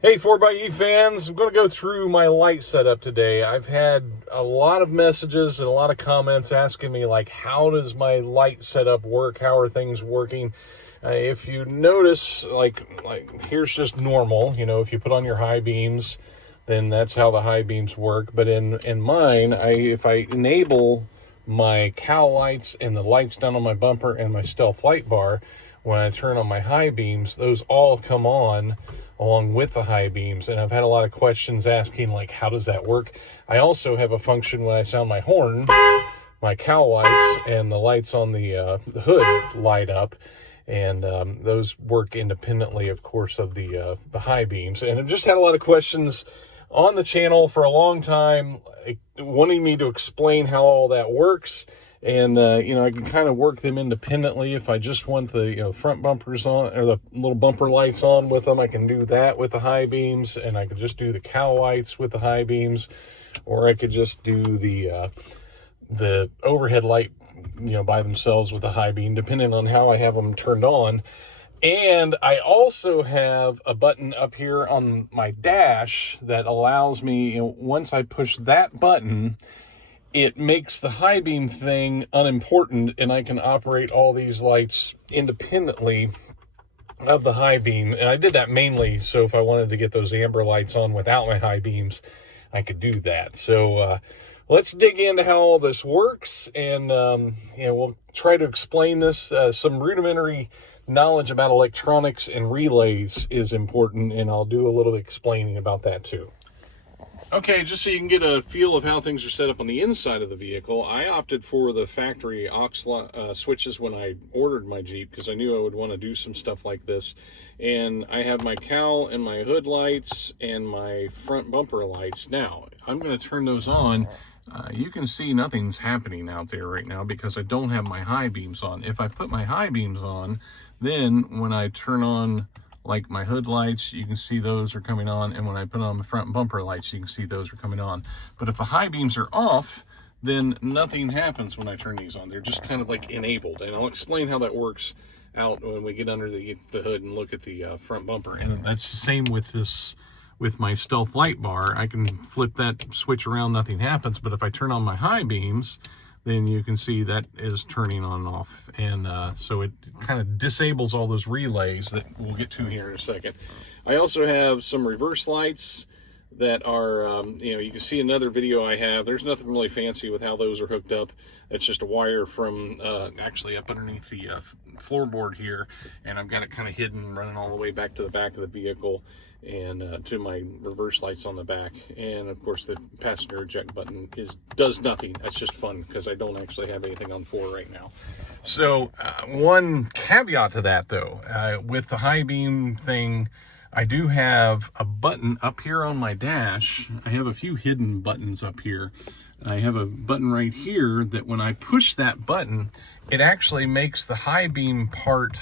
Hey 4xe fans, I'm going to go through my light setup today. I've had a lot of messages and a lot of comments asking me like, how does my light setup work? How are things working? If you notice, like here's just normal. You know, if you put on your high beams, then that's how the high beams work. But in mine, if I enable my cowl lights and the lights down on my bumper and my stealth light bar, when I turn on my high beams, those all come on along with the high beams. And I've had a lot of questions asking like, how does that work? I also have a function when I sound my horn, my cowl lights and the lights on the hood light up, and those work independently, of course, of the high beams. And I've just had a lot of questions on the channel for a long time, wanting me to explain how all that works. And, you know, I can kind of work them independently. If I just want the, front bumpers on, or the little bumper lights on with them, I can do that with the high beams. And I could just do the cowl lights with the high beams, or I could just do the overhead light, by themselves with the high beam, depending on how I have them turned on. And I also have a button up here on my dash that allows me, once I push that button, it makes the high beam thing unimportant, and I can operate all these lights independently of the high beam. And I did that mainly so if I wanted to get those amber lights on without my high beams, I could do that. So let's dig into how all this works, and we'll try to explain this. Some rudimentary knowledge about electronics and relays is important, and I'll do a little explaining about that too. Okay, just so you can get a feel of how things are set up on the inside of the vehicle, I opted for the factory aux switches when I ordered my Jeep because I knew I would want to do some stuff like this. And I have my cowl and my hood lights and my front bumper lights. Now, I'm going to turn those on. You can see nothing's happening out there right now because I don't have my high beams on. If I put my high beams on, then when I turn on like my hood lights, you can see those are coming on, and when I put on the front bumper lights, you can see those are coming on. But if the high beams are off, then nothing happens when I turn these on. They're just kind of like enabled, and I'll explain how that works out when we get under the hood and look at the front bumper. And that's the same with this, with my stealth light bar. I can flip that switch around, nothing happens, but if I turn on my high beams, then you can see that is turning on and off. And so it kind of disables all those relays that we'll get to here in a second. I also have some reverse lights that are, you can see another video I have. There's nothing really fancy with how those are hooked up. It's just a wire from actually up underneath the floorboard here, and I've got it kind of hidden, running all the way back to the back of the vehicle and to my reverse lights on the back. And of course the passenger eject button does nothing. That's just fun because I don't actually have anything on 4 right now. So one caveat to that though, with the high beam thing, I do have a button up here on my dash. I have a few hidden buttons up here. I have a button right here that when I push that button, it actually makes the high beam part,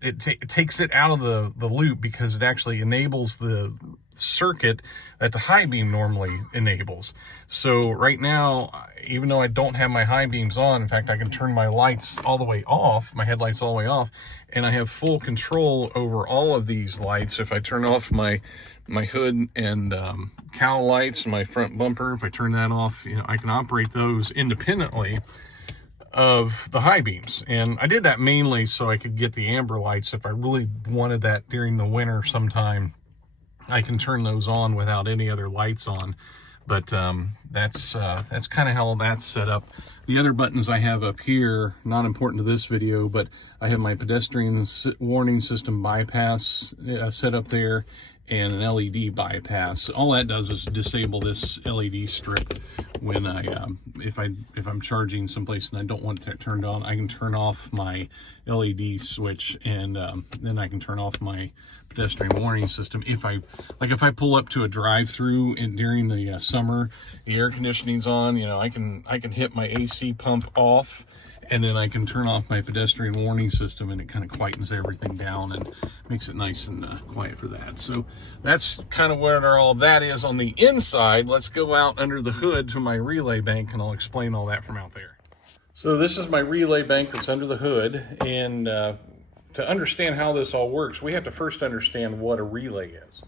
it takes it out of the loop because it actually enables the circuit that the high beam normally enables. So right now, even though I don't have my high beams on, in fact, I can turn my lights all the way off, my headlights all the way off, and I have full control over all of these lights. If I turn off my hood and cowl lights and my front bumper, if I turn that off, I can operate those independently of the high beams. And I did that mainly so I could get the amber lights. If I really wanted that during the winter sometime, I can turn those on without any other lights on. But that's kind of how that's set up. The other buttons I have up here, not important to this video, but I have my pedestrian warning system bypass set up there, and an LED bypass. All that does is disable this LED strip when if I'm charging someplace and I don't want it turned on. I can turn off my LED switch, and then I can turn off my pedestrian warning system. If I pull up to a drive-through and during the summer, the air conditioning's on, I can hit my AC pump off, and then I can turn off my pedestrian warning system, and it kind of quietens everything down and makes it nice and quiet for that. So that's kind of where all that is on the inside. Let's go out under the hood to my relay bank, and I'll explain all that from out there. So this is my relay bank that's under the hood, and to understand how this all works, we have to first understand what a relay is.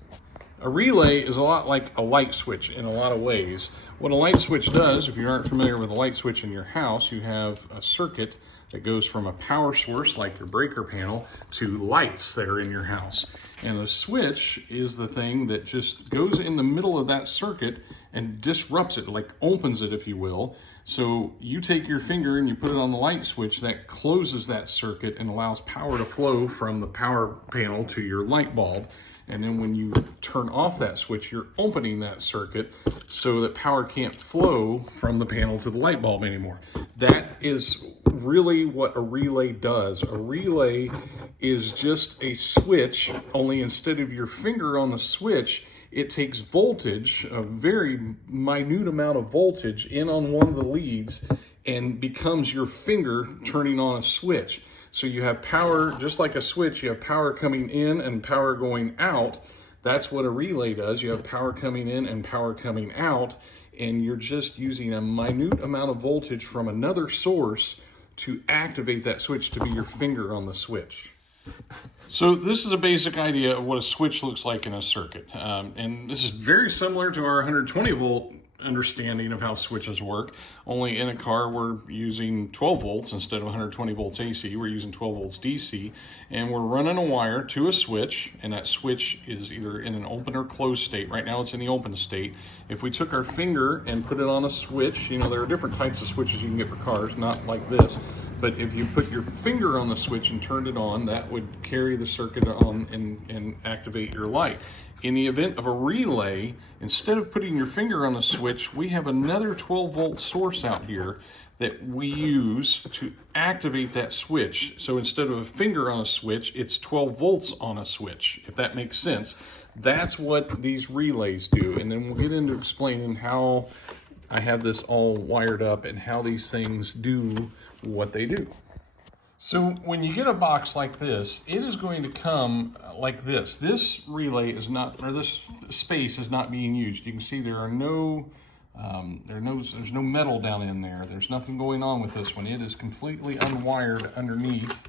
A relay is a lot like a light switch in a lot of ways. What a light switch does, if you aren't familiar with a light switch in your house, you have a circuit that goes from a power source like your breaker panel to lights that are in your house. And the switch is the thing that just goes in the middle of that circuit and disrupts it, like opens it, if you will. So you take your finger and you put it on the light switch, that closes that circuit and allows power to flow from the power panel to your light bulb. And then when you turn off that switch, you're opening that circuit so that power can't flow from the panel to the light bulb anymore. That is really what a relay does. A relay is just a switch, only instead of your finger on the switch, it takes voltage, a very minute amount of voltage, in on one of the leads and becomes your finger turning on a switch. So you have power, just like a switch, you have power coming in and power going out. That's what a relay does. You have power coming in and power coming out, and you're just using a minute amount of voltage from another source to activate that switch to be your finger on the switch. So this is a basic idea of what a switch looks like in a circuit. And this is very similar to our 120 volt understanding of how switches work, only in a car we're using 12 volts instead of 120 volts AC. We're using 12 volts DC, and we're running a wire to a switch, and that switch is either in an open or closed state. Right now it's in the open state. If we took our finger and put it on a switch, you know, there are different types of switches you can get for cars, not like this, but if you put your finger on the switch and turned it on, that would carry the circuit on and activate your light. In the event of a relay, instead of putting your finger on the switch, we have another 12 volt source out here that we use to activate that switch. So instead of a finger on a switch, it's 12 volts on a switch, if that makes sense. That's what these relays do. And then we'll get into explaining how I have this all wired up and how these things do what they do. So when you get a box like this, it is going to come like this. This relay is not, or this space is not being used. You can see there are there's no metal down in there. There's nothing going on with this one. It is completely unwired underneath,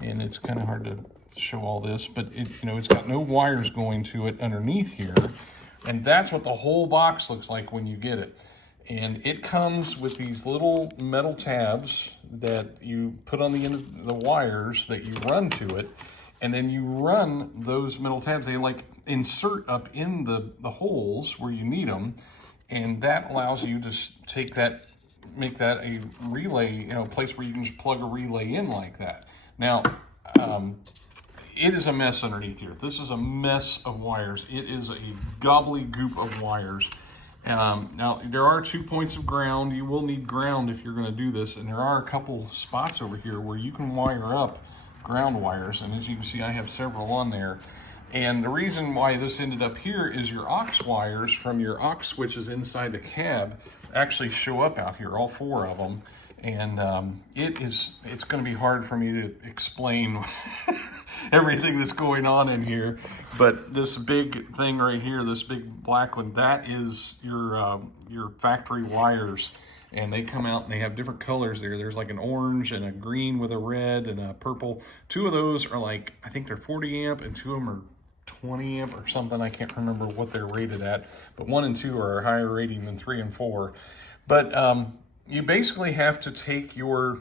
and it's kind of hard to show all this, but it's got no wires going to it underneath here, and that's what the whole box looks like when you get it. And it comes with these little metal tabs that you put on the end of the wires that you run to it. And then you run those metal tabs, they like insert up in the holes where you need them. And that allows you to take that, make that a relay, a place where you can just plug a relay in like that. Now, it is a mess underneath here. This is a mess of wires. It is a gobbledygook of wires. Now, there are 2 points of ground. You will need ground if you're going to do this, and there are a couple spots over here where you can wire up ground wires, and as you can see, I have several on there. And the reason why this ended up here is your aux wires from your aux switches inside the cab actually show up out here, all 4 of them. And it's going to be hard for me to explain everything that's going on in here, but this big thing right here, this big black one, that is your factory wires, and they come out and they have different colors there. There's like an orange and a green with a red and a purple. 2 of those are like, I think they're 40 amp, and 2 of them are 20 amp or something. I can't remember what they're rated at, but 1 and 2 are a higher rating than 3 and 4. But you basically have to take your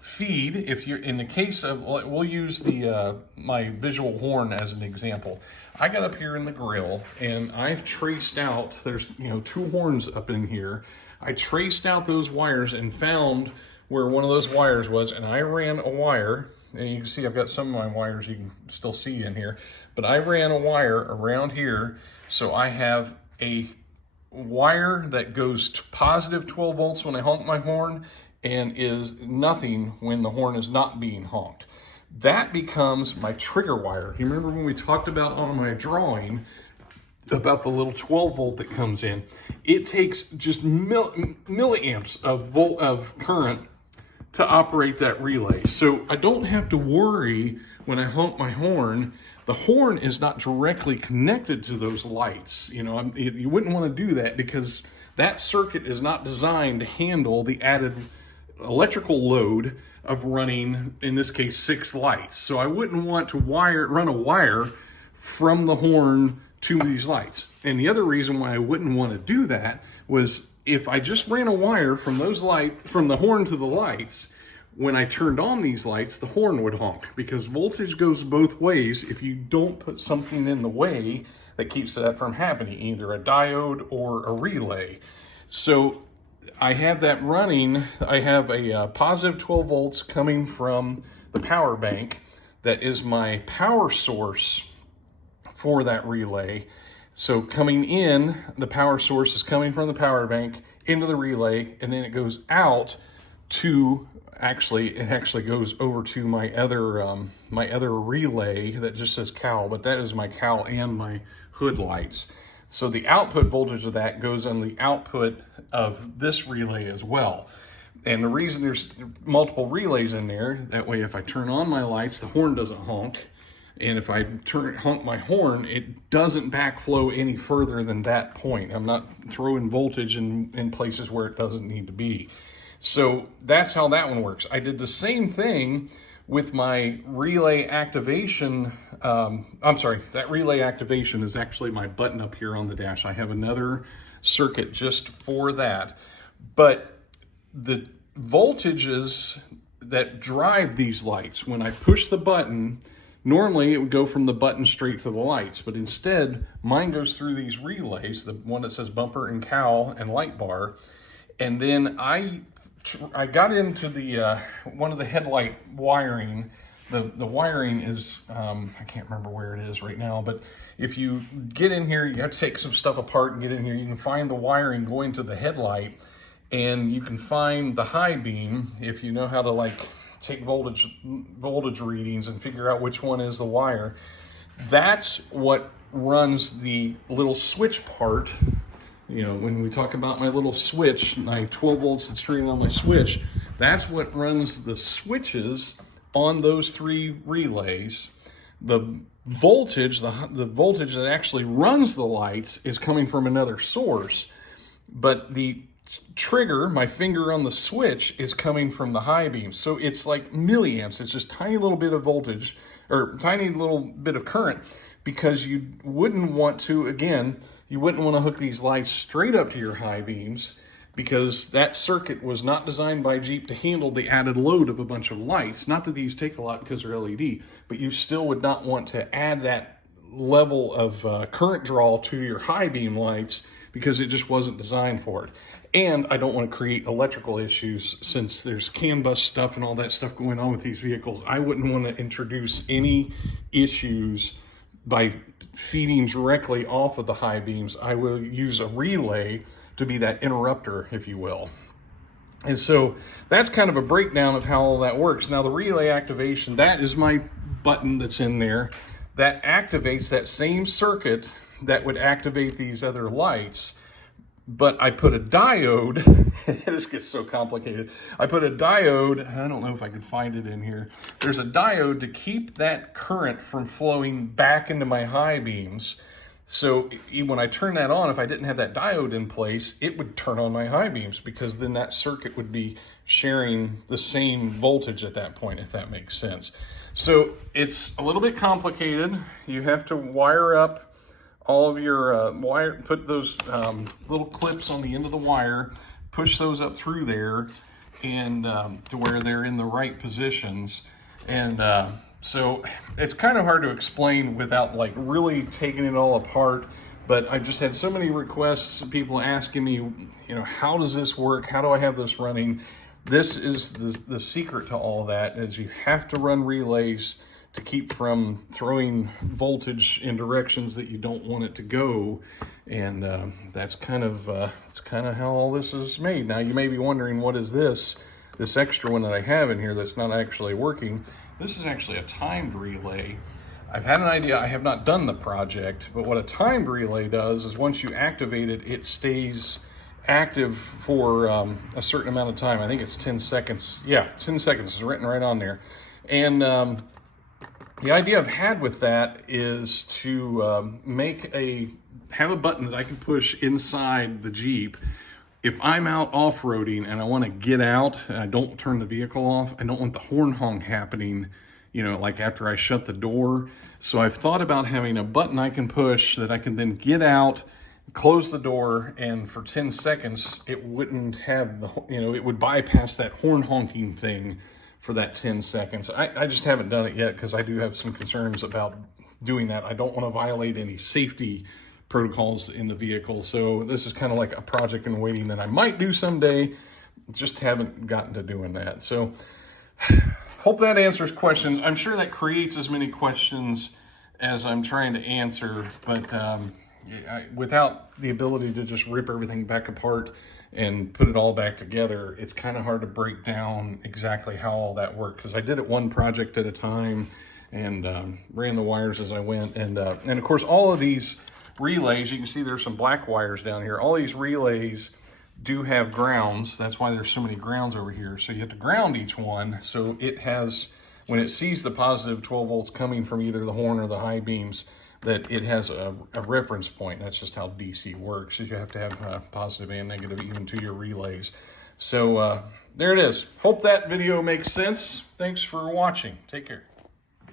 feed, if you're in the case of, we'll use the my visual horn as an example. I got up here in the grill and I've traced out, there's 2 horns up in here. I traced out those wires and found where one of those wires was, and I ran a wire, and you can see I've got some of my wires you can still see in here, but I ran a wire around here, so I have a wire that goes to positive 12 volts when I honk my horn and is nothing when the horn is not being honked. That becomes my trigger wire. You remember when we talked about on my drawing about the little 12 volt that comes in? It takes just milliamps of current to operate that relay. So I don't have to worry when I honk my horn. The horn is not directly connected to those lights. You wouldn't want to do that because that circuit is not designed to handle the added electrical load of running, in this case, 6 lights. So I wouldn't want to run a wire from the horn to these lights. And the other reason why I wouldn't want to do that was if I just ran a wire from those lights, from the horn to the lights, when I turned on these lights, the horn would honk, because voltage goes both ways if you don't put something in the way that keeps that from happening, either a diode or a relay. So I have that running. I have a positive 12 volts coming from the power bank that is my power source for that relay. So coming in, the power source is coming from the power bank into the relay, and then it goes out to, it actually goes over to my other relay that just says cowl, but that is my cowl and my hood lights. So the output voltage of that goes on the output of this relay as well. And the reason there's multiple relays in there, that way if I turn on my lights, the horn doesn't honk. And if I honk my horn, it doesn't backflow any further than that point. I'm not throwing voltage in places where it doesn't need to be. So that's how that one works. I did the same thing with my relay activation. That relay activation is actually my button up here on the dash. I have another circuit just for that. But the voltages that drive these lights, when I push the button, normally it would go from the button straight to the lights, but instead mine goes through these relays, the one that says bumper and cowl and light bar. And then I got into the one of the headlight wiring. The wiring is, I can't remember where it is right now, but if you get in here, you have to take some stuff apart and get in here. You can find the wiring going to the headlight, and you can find the high beam if you know how to like take voltage readings and figure out which one is the wire. That's what runs the little switch part. You know, when we talk about my little switch, my 12 volts that's turning on my switch, that's what runs the switches on those three relays. The voltage, the voltage that actually runs the lights is coming from another source, but the trigger, my finger on the switch, is coming from the high beam. So it's like milliamps. It's just tiny little bit of voltage, or tiny little bit of current, because you wouldn't want to, again, you wouldn't want to hook these lights straight up to your high beams, because that circuit was not designed by Jeep to handle the added load of a bunch of lights. Not that these take a lot because they're LED, but you still would not want to add that level of current draw to your high beam lights, because it just wasn't designed for it. And I don't want to create electrical issues, since there's CAN bus stuff and all that stuff going on with these vehicles. I wouldn't want to introduce any issues by feeding directly off of the high beams. I will use a relay to be that interrupter, if you will. And so that's kind of a breakdown of how all that works. Now the relay activation, that is my button that's in there that activates that same circuit that would activate these other lights. But I put a diode, this gets so complicated. I put a diode, I don't know if I can find it in here. There's a diode to keep that current from flowing back into my high beams. So when I turn that on, if I didn't have that diode in place, it would turn on my high beams, because then that circuit would be sharing the same voltage at that point, if that makes sense. So it's a little bit complicated. You have to wire up all of your put those little clips on the end of the wire, push those up through there, and to where they're in the right positions. And so it's kind of hard to explain without like really taking it all apart. But I just had so many requests, people asking me, you know, how does this work? How do I have this running? This is the secret to all that, is you have to run relays to keep from throwing voltage in directions that you don't want it to go. And that's kind of how all this is made. Now you may be wondering, what is this extra one that I have in here that's not actually working? This is actually a timed relay. I've had an idea, I have not done the project, but what a timed relay does is once you activate it, it stays active for a certain amount of time. I think it's 10 seconds. Yeah, 10 seconds is written right on there. And the idea I've had with that is to have a button that I can push inside the Jeep. If I'm out off-roading and I want to get out and I don't turn the vehicle off, I don't want the horn honk happening you know, like after I shut the door. So I've thought about having a button I can push that I can then get out, close the door, and for 10 seconds, it wouldn't have the, you know, it would bypass that horn honking thing for that 10 seconds. I just haven't done it yet because I do have some concerns about doing that. I don't want to violate any safety protocols in the vehicle. So this is kind of like a project in waiting that I might do someday. Just haven't gotten to doing that. So hope that answers questions. I'm sure that creates as many questions as I'm trying to answer, but without the ability to just rip everything back apart and put it all back together, it's kind of hard to break down exactly how all that worked, because I did it one project at a time and ran the wires as I went. And of course, all of these relays, you can see there's some black wires down here. All these relays do have grounds. That's why there's so many grounds over here. So you have to ground each one. So it has, when it sees the positive 12 volts coming from either the horn or the high beams, that it has a reference point. That's just how DC works. You have to have positive and negative even to your relays. So there it is. Hope that video makes sense. Thanks for watching. Take care.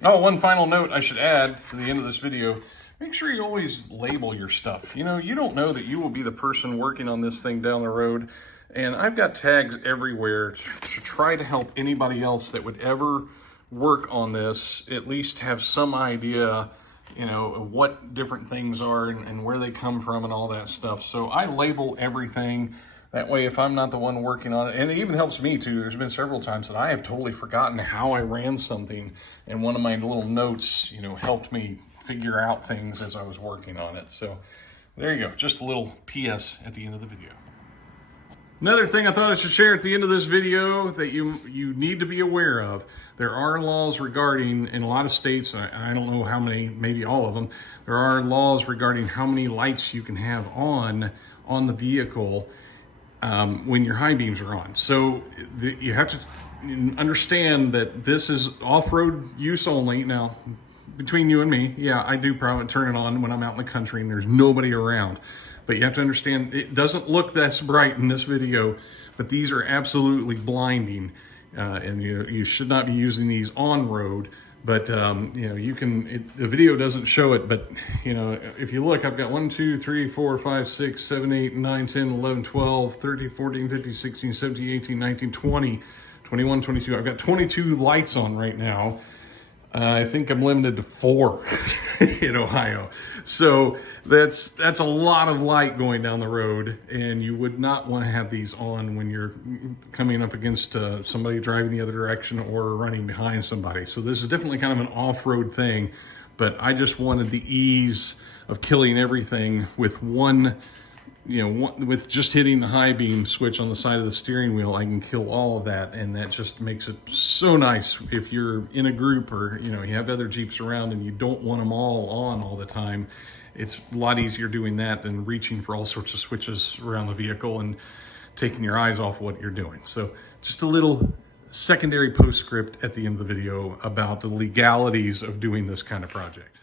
Oh, one final note I should add to the end of this video. Make sure you always label your stuff. You know, you don't know that you will be the person working on this thing down the road. And I've got tags everywhere to try to help anybody else that would ever work on this at least have some idea, you know, what different things are and where they come from and all that stuff. So I label everything. That way, if I'm not the one working on it, and it even helps me too, there's been several times that I have totally forgotten how I ran something, and one of my little notes, you know, helped me figure out things as I was working on it. So there you go, just a little PS at the end of the video. Another thing I thought I should share at the end of this video that you need to be aware of, there are laws regarding, in a lot of states, I don't know how many, maybe all of them, there are laws regarding how many lights you can have on the vehicle when your high beams are on. So you have to understand that this is off-road use only. Now, between you and me, yeah, I do probably turn it on when I'm out in the country and there's nobody around. But you have to understand, it doesn't look that bright in this video, but these are absolutely blinding. And you should not be using these on road. But you know, you can, the video doesn't show it, but you know, if you look, I've got 1, 2, 3, 4, 5, 6, 7, 8, 9, 10, 11, 12, 13, 14, 15, 16, 17, 18, 19, 20, 21, 22. I've got 22 lights on right now. I think I'm limited to 4 in Ohio. So that's a lot of light going down the road, and you would not want to have these on when you're coming up against somebody driving the other direction or running behind somebody. So this is definitely kind of an off-road thing, but I just wanted the ease of killing everything with one, you know, with just hitting the high beam switch on the side of the steering wheel. I can kill all of that, and that just makes it so nice if you're in a group or, you know, you have other Jeeps around and you don't want them all on all the time. It's a lot easier doing that than reaching for all sorts of switches around the vehicle and taking your eyes off what you're doing. So just a little secondary postscript at the end of the video about the legalities of doing this kind of project.